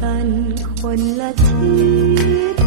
กันคนละทิศ